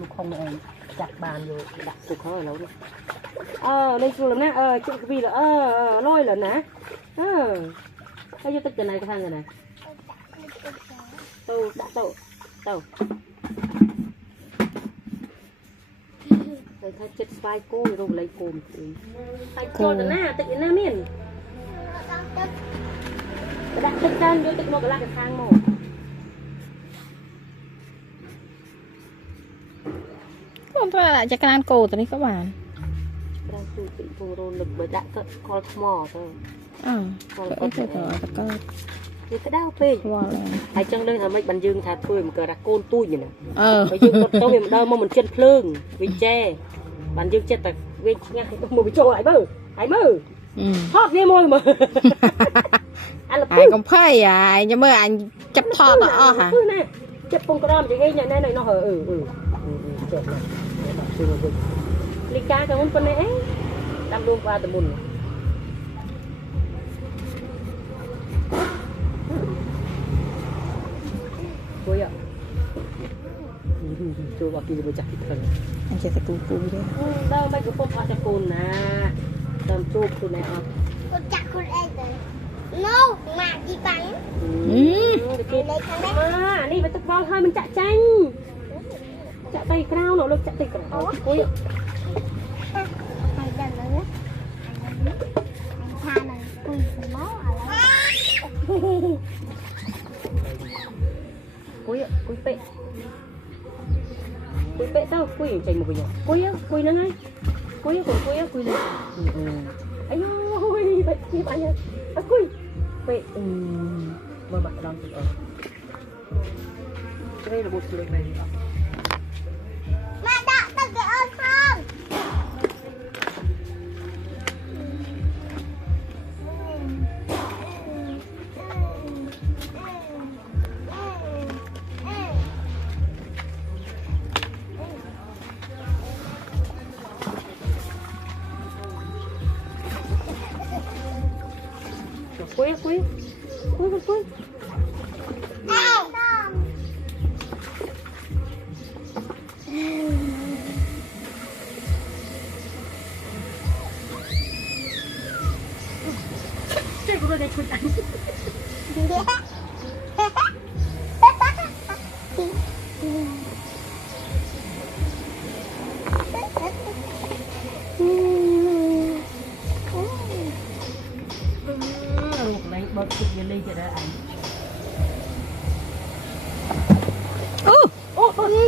ลูกคงเองจับบานอยู่ดักสุกเขาแล้วเนี่ยlên xuống làm nè chuyện cái gì là lôi là nè cái vô tích cái này cái thằng này tàu đã tàu tàu rồi thay chết vai cô rồi lấy cồn tay cô là nè tích cái miền đặt tích chân vô tích một cái là cái thang một không phải là chắc ăn cổ tụi các bạn đang tụi tụi phù rôn lực bởi đã cận con mò thôi con cái thì cái đau phê ai chân lên là mấy bàn dương thà thôi mà cờ đặt côn tôi vậy nè bây dương tôi hiện đâu mà mình chân phơn vì che bàn dương chết tại vì nghe một bị trôi ai mơ thoát đi môi mà ai không phải à nhưng mà anh chấp thoát đó hả chấp con cái đó mà cái nhà này nó hở chết này Lika kamu pernah tambung apa temun? Boya. Coba kita baca kita. Anh sẽ cucu dia. Dah mai ke pom ada pun nah. Tam cup tu nah. Cak kun ada. No, mak di bang. Ni betul bal hơi mình chặt chanh. Chặt tay cao nó lực chặt tay cao. Ôi. Cúi pệ tao cúi chành một cái gì cúi nó ngay cúi lên anh ơi vậy chị bạn nhá cúi pệ mà bạn đang ở đây là một chuyện này mà đã từng cái ơn không Cúi. Chơi của đây cúi anh. Bật chụp cái ly cho đó anh.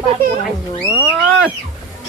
Ba của anh rồi.